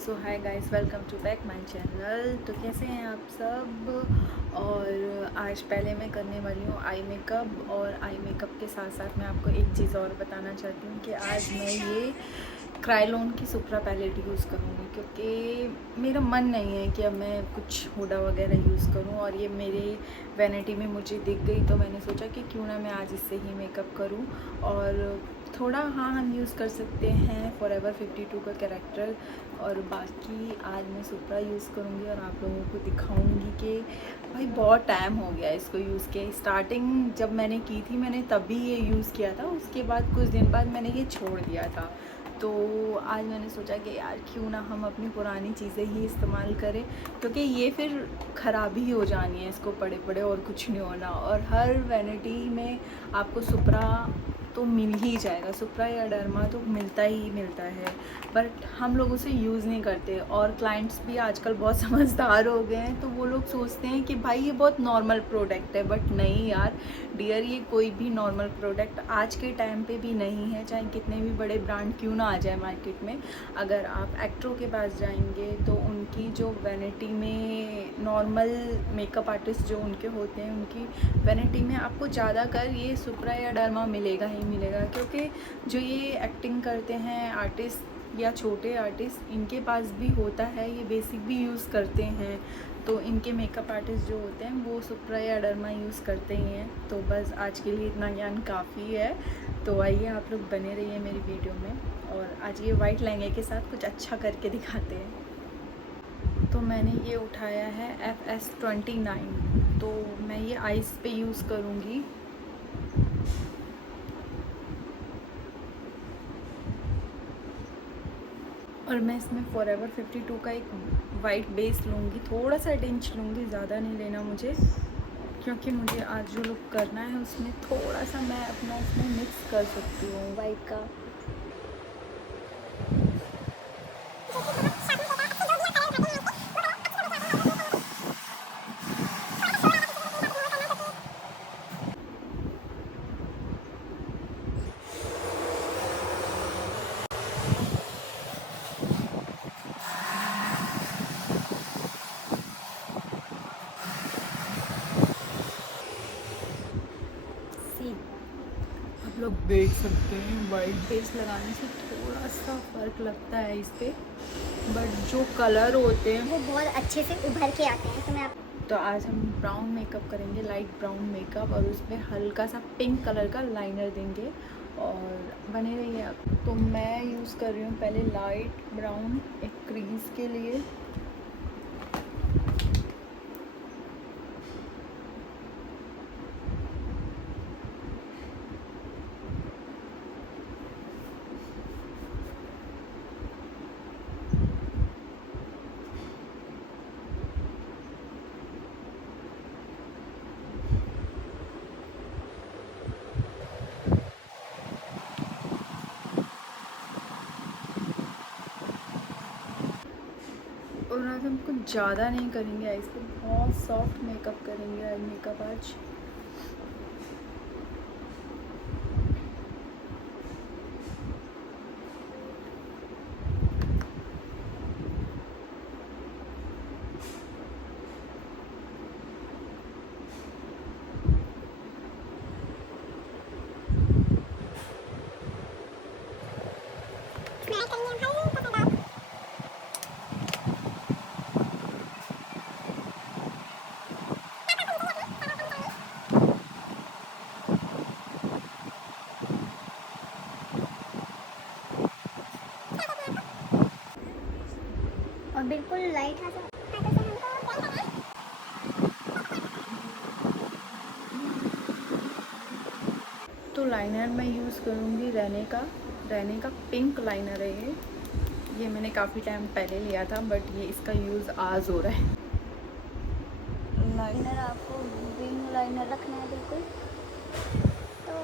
So hi guys, welcome to back my channel. तो कैसे हैं आप सब। और आज पहले मैं करने वाली हूँ आई मेकअप, और आई मेकअप के साथ साथ मैं आपको एक चीज़ और बताना चाहती हूँ कि आज मैं ये क्रायोलॉन की सुप्रा पैलेट यूज़ करूँगी, क्योंकि मेरा मन नहीं है कि अब मैं कुछ हुडा वगैरह यूज़ करूँ। और ये मेरे वैनिटी में मुझे दिख गई, तो मैंने सोचा कि क्यों ना मैं आज इससे ही मेकअप करूँ। और थोड़ा हाँ, हम यूज़ कर सकते हैं फॉरएवर 52 का कैरेक्टर, और बाकी आज मैं सुप्रा यूज़ करूँगी और आप लोगों को दिखाऊंगी कि भाई बहुत टाइम हो गया इसको यूज़ किया। स्टार्टिंग जब मैंने की थी, मैंने तभी ये यूज़ किया था, उसके बाद कुछ दिन बाद मैंने ये छोड़ दिया था। तो आज मैंने सोचा कि यार क्यों ना हम अपनी पुरानी चीज़ें ही इस्तेमाल करें, क्योंकि ये फिर ख़राब ही हो जानी है, इसको पड़े पड़े और कुछ नहीं होना। और हर वैनिटी में आपको सुप्रा तो मिल ही जाएगा, सुप्रा या डर्मा तो मिलता ही मिलता है, बट हम लोग उसे यूज़ नहीं करते। और क्लाइंट्स भी आजकल बहुत समझदार हो गए हैं, तो वो लोग सोचते हैं कि भाई ये बहुत नॉर्मल प्रोडक्ट है, बट नहीं यार डियर, ये कोई भी नॉर्मल प्रोडक्ट आज के टाइम पे भी नहीं है। चाहे कितने भी बड़े ब्रांड क्यों ना आ जाए मार्केट में, अगर आप एक्ट्रो के पास जाएंगे तो उनकी जो वैनिटी में नॉर्मल मेकअप आर्टिस्ट जो उनके होते हैं, उनकी वैनिटी में आपको ज़्यादा कर ये सुप्रा या डर्मा मिलेगा ही मिलेगा। क्योंकि जो ये एक्टिंग करते हैं आर्टिस्ट या छोटे आर्टिस्ट, इनके पास भी होता है, ये बेसिक भी यूज़ करते हैं। तो इनके मेकअप आर्टिस्ट जो होते हैं वो सुप्रा या डर्मा यूज़ करते ही हैं। तो बस आज के लिए इतना ज्ञान काफ़ी है। तो आइए आप लोग बने रहिए मेरी वीडियो में, और आज ये वाइट लहंगे के साथ कुछ अच्छा करके दिखाते हैं। तो मैंने ये उठाया है FS29, तो मैं ये आइस पे यूज़ करूँगी। और मैं इसमें फॉरएवर 52 का एक वाइट बेस लूँगी, थोड़ा सा टिंच लूँगी, ज़्यादा नहीं लेना मुझे, क्योंकि मुझे आज जो लुक करना है उसमें थोड़ा सा मैं अपना इसमें मिक्स कर सकती हूँ वाइट का। सी आप लोग देख सकते हैं वाइट बेस लगाने से थोड़ा सा फ़र्क लगता है इस पर, बट जो कलर होते हैं वो बहुत अच्छे से उभर के आते हैं। तो मैं आप तो आज हम ब्राउन मेकअप करेंगे, लाइट ब्राउन मेकअप, और उसमें हल्का सा पिंक कलर का लाइनर देंगे। और बने रहिए आप। तो मैं यूज़ कर रही हूँ पहले लाइट ब्राउन एक क्रीज के लिए। और आज हम कुछ ज़्यादा नहीं करेंगे आइस पे, बहुत सॉफ्ट मेकअप करेंगे आई मेकअप आज। और बिल्कुल लाइट हाथ तो लाइनर मैं यूज़ करूँगी रहने का पिंक लाइनर है ये मैंने काफ़ी टाइम पहले लिया था, बट ये इसका यूज़ आज हो रहा है। लाइनर आपको विंग लाइनर रखना है बिल्कुल। तो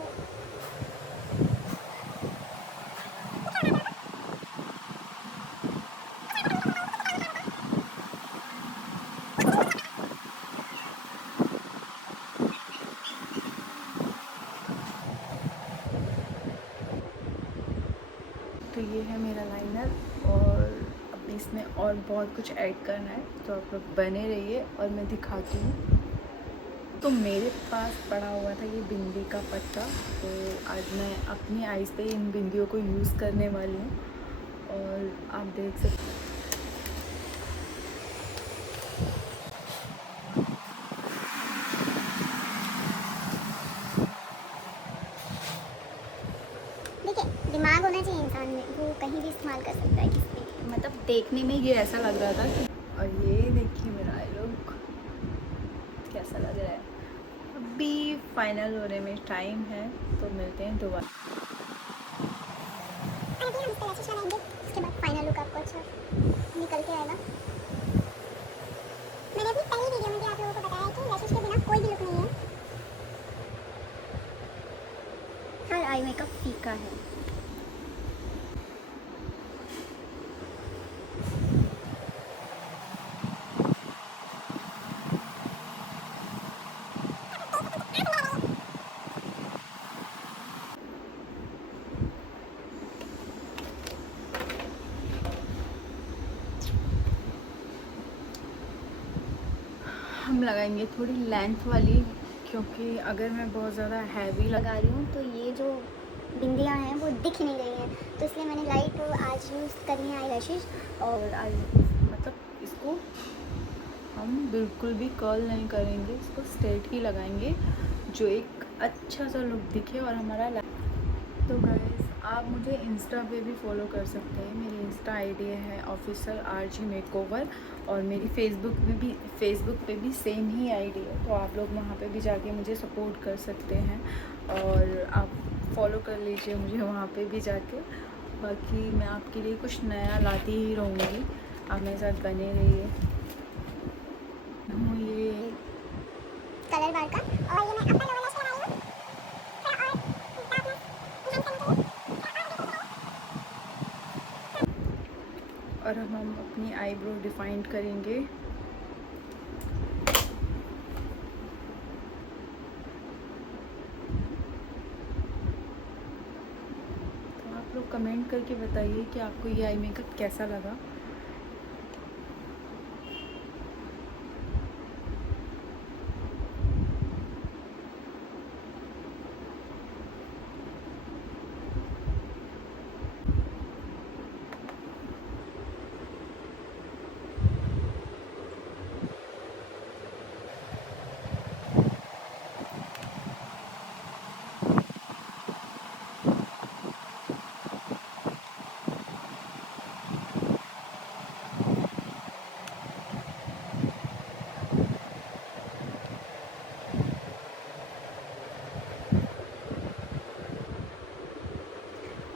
तो ये है मेरा लाइनर, और अभी इसमें और बहुत कुछ ऐड करना है, तो आप लोग बने रहिए और मैं दिखाती हूँ। तो मेरे पास पड़ा हुआ था ये बिंदी का पत्ता, तो आज मैं अपनी आईज़ पे इन बिंदियों को यूज़ करने वाली हूँ और आप देख सकते हैं। देखिए, दिमाग होना चाहिए इंसान में, वो कहीं भी इस्तेमाल कर सकता है किसी भी। मतलब देखने में ये ऐसा लग रहा था कि, और ये देखिए मेरा आई लुक कैसा लग रहा है। अभी फाइनल होने में टाइम है, तो मिलते हैं दोबारा। अभी हम इसका लैशेस लगाएंगे, उसके बाद फाइनल लुक आपको अच्छा निकल के आएगा। मैंने अभी पहली वीडियो में भी आप लोगों को बताया कि लैशेस के बिना कोई भी लुक नहीं है। हर आई मेकअप फीका है। हम लगाएंगे थोड़ी लेंथ वाली, क्योंकि अगर मैं बहुत ज़्यादा हैवी लगा रही हूँ तो ये जो बिंदियाँ हैं वो दिख नहीं रही हैं, तो इसलिए मैंने लाइट आज यूज़ करी है आई लैशेस। और आई मतलब इसको हम बिल्कुल भी कर्ल नहीं करेंगे, इसको स्ट्रेट ही लगाएंगे, जो एक अच्छा सा लुक दिखे और हमारा। तो गाइस, आप मुझे इंस्टा पे भी फॉलो कर सकते हैं। मेरी इंस्टा आईडी है ऑफिशियल RG मेकओवर, और मेरी फेसबुक पे भी सेम ही आईडी है, तो आप लोग वहाँ पे भी जाके मुझे सपोर्ट कर सकते हैं और आप फॉलो कर लीजिए मुझे वहाँ पे भी जाके। बाकी मैं आपके लिए कुछ नया लाती ही रहूँगी, आप मेरे साथ बने रहिए। ये कलर बार का, और ये मैं अपर लोअर लैश लगा रही हूँ थोड़ा और डार्कनेस इन्हांस करने के लिए। और अब हम अपनी आईब्रो डिफाइन करेंगे। तो आप लोग कमेंट करके बताइए कि आपको ये आई मेकअप कैसा लगा।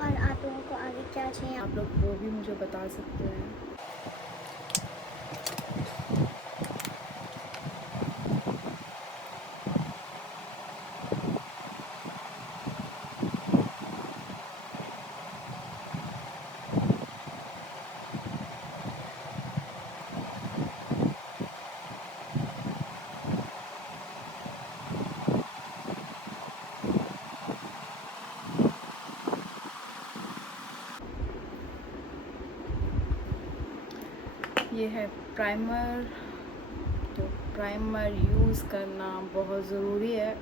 और आप लोगों को आगे क्या चाहिए आप लोग वो भी मुझे बता सकते हैं। ये है प्राइमर। तो प्राइमर यूज़ करना बहुत ज़रूरी है,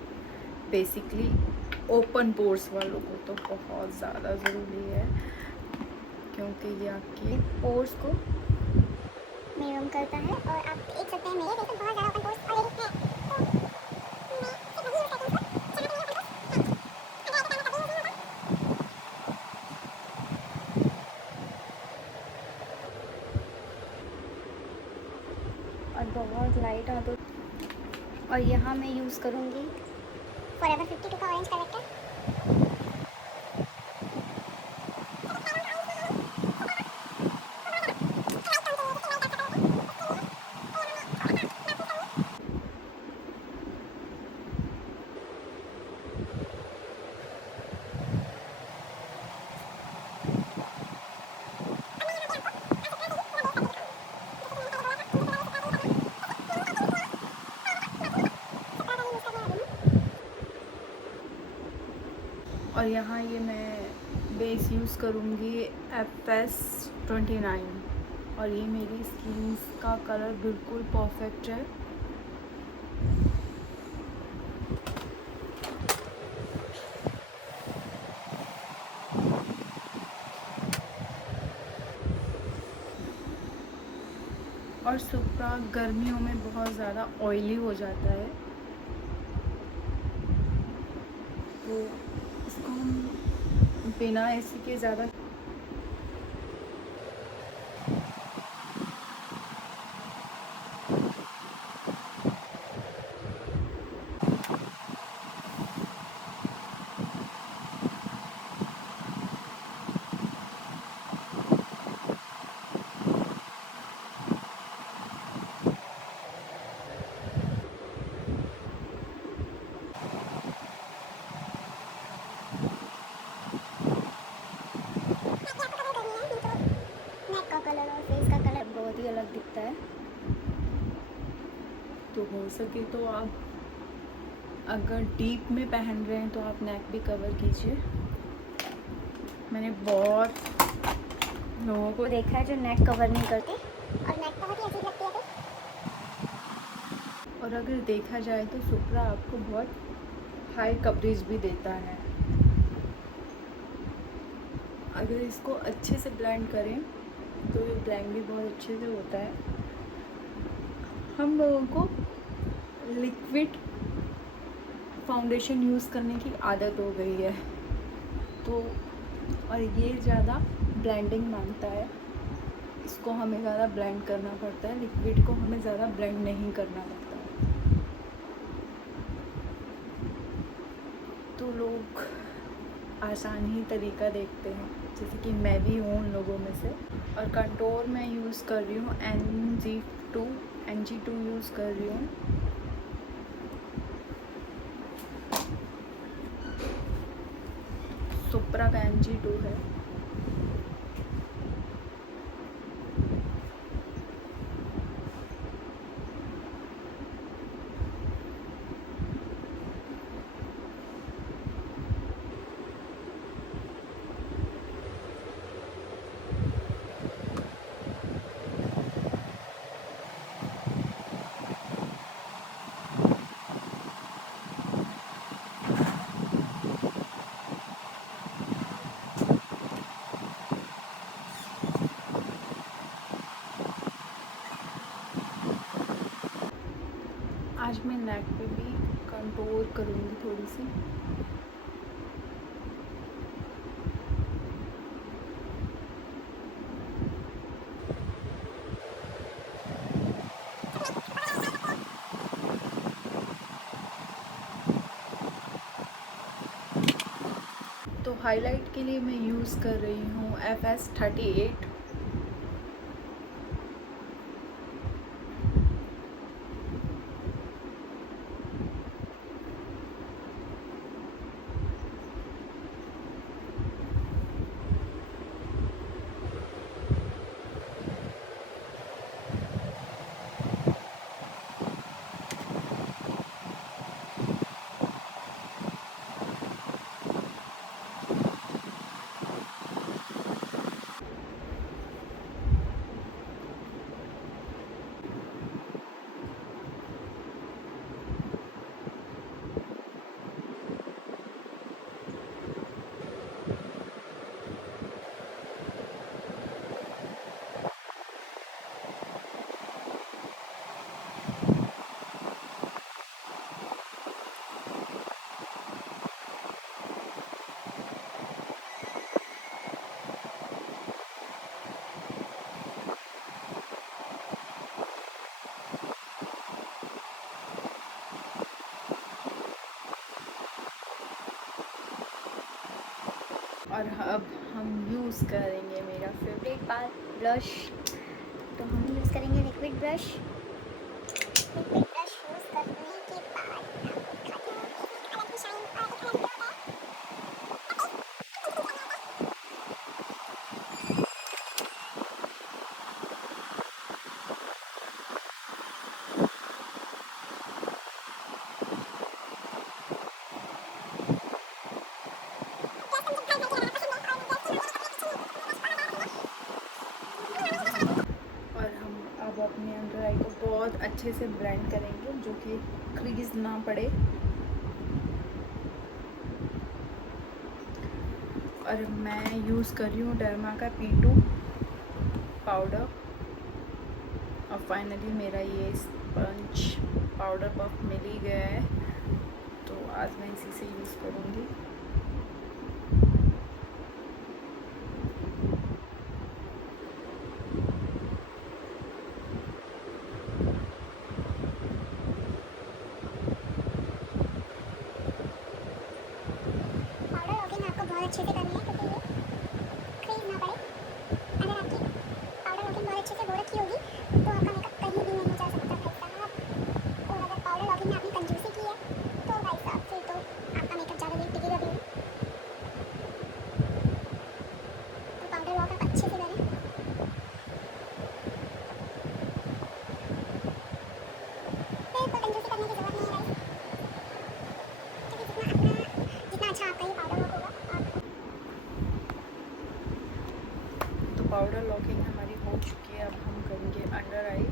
बेसिकली ओपन पोर्स वालों को तो बहुत ज़्यादा ज़रूरी है, क्योंकि ये आपके पोर्स को मिनिमम करता है। और आप देख सकते हैं मेरे फेस पे बहुत ज़्यादा ओपन पोर्स ऑलरेडी है, तो मैं सिर्फ वही यूज़ करती हूँ इसको, जहाँ पे मेरे ओपन पोर्स हैं। अगर ऐसे टाइम में कभी यूज़ नहीं होता, और बहुत लाइट आ। तो और यहाँ मैं यूज़ करूँगी फॉरएवर 52 का ऑरेंज करेक्टर। और यहाँ ये मैं बेस यूज़ करूँगी FS 29। और ये मेरी स्किन का कलर बिल्कुल परफेक्ट है। और सुप्रा गर्मियों में बहुत ज़्यादा ऑयली हो जाता है, तो इसको हम बिना ऐसी के ज़्यादा नेक का कलर और फेस का कलर बहुत ही अलग दिखता है। तो हो सके तो आप अगर डीप में पहन रहे हैं तो आप नेक भी कवर कीजिए। मैंने बहुत लोगों को देखा है जो नेक कवर नहीं करते, और नेक बहुत ही अजीब लगती है फिर। और अगर देखा जाए तो सुप्रा आपको बहुत हाई कवरेज भी देता है। अगर इसको अच्छे से ब्लेंड करें तो ये ब्लेंड भी बहुत अच्छे से होता है। हम लोगों को लिक्विड फाउंडेशन यूज़ करने की आदत हो गई है, तो और ये ज़्यादा ब्लेंडिंग मांगता है, इसको हमें ज़्यादा ब्लेंड करना पड़ता है, लिक्विड को हमें ज़्यादा ब्लेंड नहीं करना पड़ता है। तो लोग आसान ही तरीका देखते हैं, जैसे कि मैं भी हूँ उन लोगों में से। और कंटोर मैं यूज़ कर रही हूँ NG2 यूज़ कर रही हूँ। सुप्रा का NG2 है। आज मैं नेक पे भी कंटोर करूँगी थोड़ी सी। तो हाईलाइट के लिए मैं यूज़ कर रही हूँ FS38। और अब हम यूज़ करेंगे मेरा फेवरेट बाल ब्रश। तो हम यूज़ करेंगे liquid brush. Liquid brush use करने के बाद आपको दिखाती हूँ एक अलग ही शाइन और एक अलग ग्लो है। अंडर आई को बहुत अच्छे से ब्लेंड करेंगे, जो कि क्रीज ना पड़े। और मैं यूज़ कर रही हूँ डर्मा का P2 पाउडर। और फाइनली मेरा ये स्पंज पाउडर पफ मिल ही गया है, तो आज मैं इसी से यूज़ करूँगी। पाउडर लॉकिंग आपको बहुत अच्छे से करनी है, क्योंकि ये क्रीज ना पड़े। अगर आपकी पाउडर लॉकिंग बहुत अच्छे से हो रखी होगी तो आपका मेकअप कहीं भी नहीं जा सकता भाई साहब। और अगर पाउडर लॉकिंग में आपने कंजूसी की है तो भाई साहब फिर तो आपका मेकअप ज़्यादा देर टिकेगा भी नहीं। तो पाउडर लॉक आप अच्छे से करें। बिल्कुल कंजूसी करने की ज़रूरत नहीं है गाइस, क्योंकि जितना अच्छा आपका ये पाउडर लॉक होगा आप। तो पाउडर लॉकिंग हमारी हो चुकी है, अब हम करेंगे अंडर आई।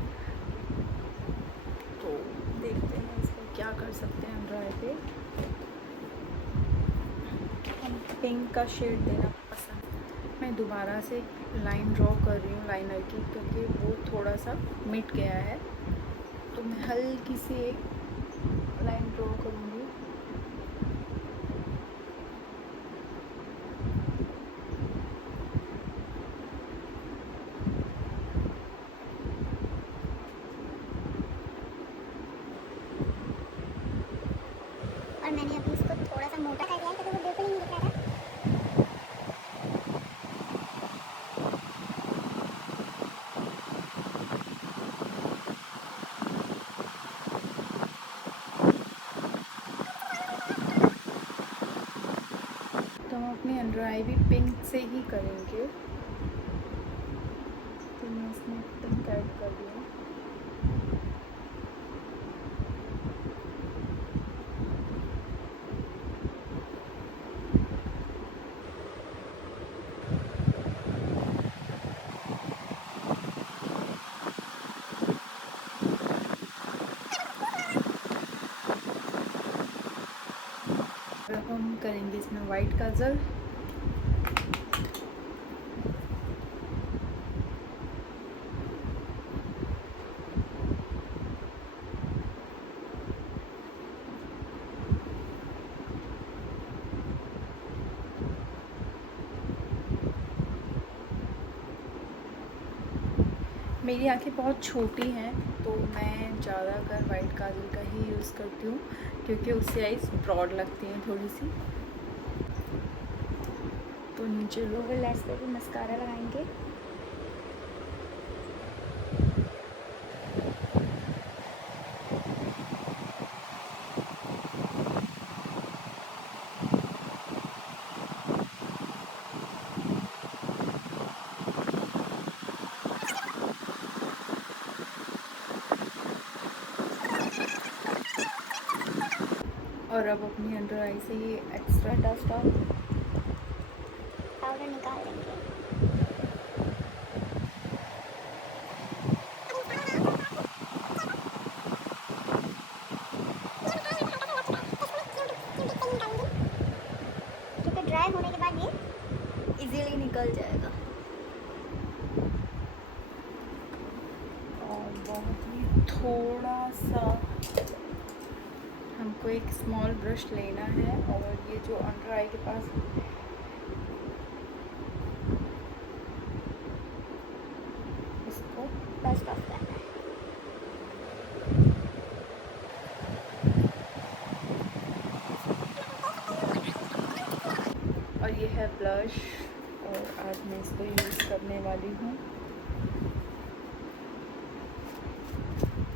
तो देखते हैं इसमें क्या कर सकते हैं अंडर आई पे। हम पिंक का शेड देना पसंद। मैं दोबारा से लाइन ड्रॉ कर रही हूँ लाइनर की, क्योंकि वो थोड़ा सा मिट गया है, तो मैं हल्की सी एक लाइन ड्रॉ करूँगी। और मैंने अभी इसको थोड़ा सा मोटा कर दिया है, क्योंकि वो बिल्कुल ही नहीं दिख रहा था। तो हम अपनी अंडर आई भी पिंक से ही करेंगे, तो मैं इसमें पिंक ऐड कर रही हूँ। अब हम करेंगे इसमें वाइट काजल। मेरी आंखें बहुत छोटी हैं, तो मैं ज़्यादातर वाइट काजल का ही यूज़ करती हूँ, क्योंकि उससे आईज ब्रॉड लगती हैं थोड़ी सी। तो नीचे लोअर लैश पे भी मस्कारा लगाएंगे। और अब अपनी अंडर आई से ये एक्स्ट्रा डस्ट और पाउडर निकाल देंगे। क्योंकि ड्राई होने के बाद ये इजीली निकल जाएगा। और बहुत ही थोड़ा सा हमको एक स्मॉल ब्रश लेना है, और ये जो अंडर आई के पास इसको डस्ट ऑफ करना है। और ये है ब्लश, और आज मैं इसको यूज़ करने वाली हूँ।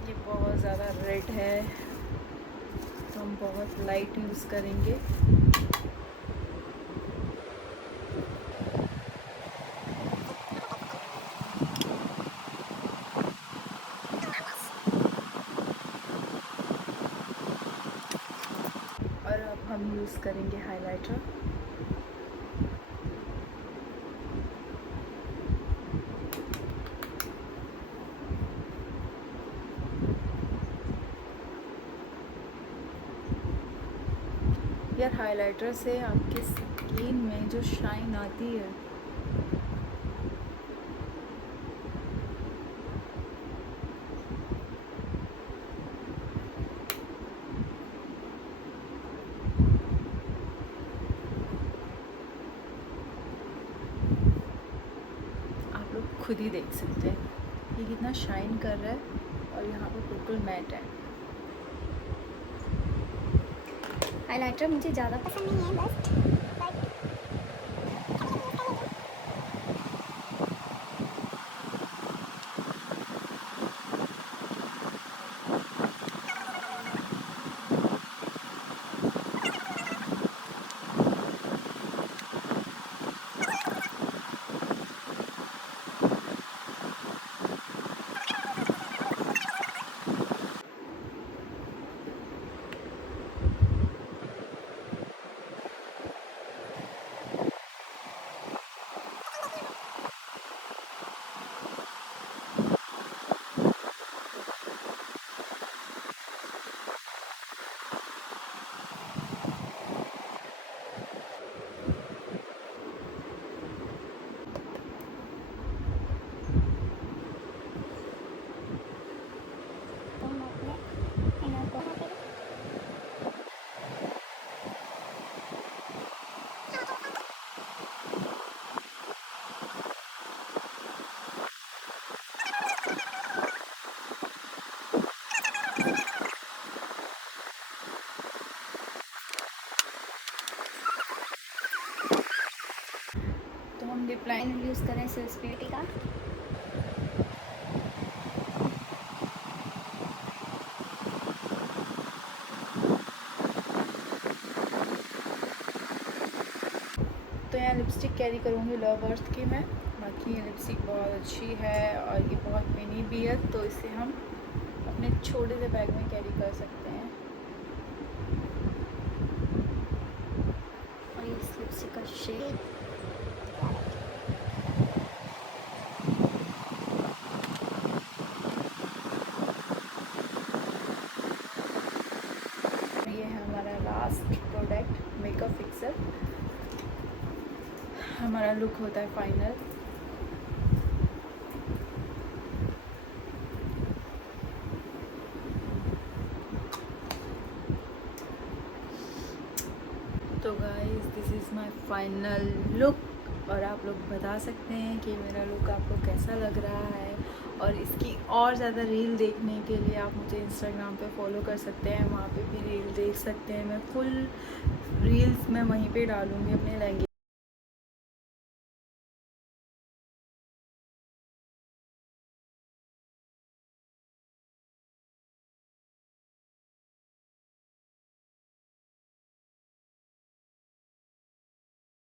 ये बहुत ज़्यादा रेड है, तो हम बहुत लाइट यूज़ करेंगे। और अब हम यूज़ करेंगे हाइलाइटर। यार हाइलाइटर से आपके स्किन में जो शाइन आती है आप लोग खुद ही देख सकते हैं ये कितना शाइन कर रहा है और यहाँ पे बिल्कुल मैट है। हाइलाइटर मुझे ज़्यादा पसंद नहीं है बट तो हम लिप लाइन यूज़ करें स्विस ब्यूटी का। तो यहाँ लिपस्टिक कैरी करूँगी लव अर्थ की मैं। बाकी ये लिपस्टिक बहुत अच्छी है और ये बहुत मिनी भी है तो इसे हम अपने छोटे से बैग में कैरी कर सकते हैं। और ये इस लिपस्टिक का शेड ये है हमारा लास्ट प्रोडक्ट मेकअप फिक्सर। हमारा लुक होता है फाइनल। तो guys this is my final look और आप लोग बता सकते हैं कि मेरा लुक आपको कैसा लग रहा है। और इसकी और ज़्यादा रील देखने के लिए आप मुझे इंस्टाग्राम पे फॉलो कर सकते हैं, वहाँ पे भी रील देख सकते हैं। मैं फुल रील्स मैं वहीं पे डालूँगी अपने लहंगे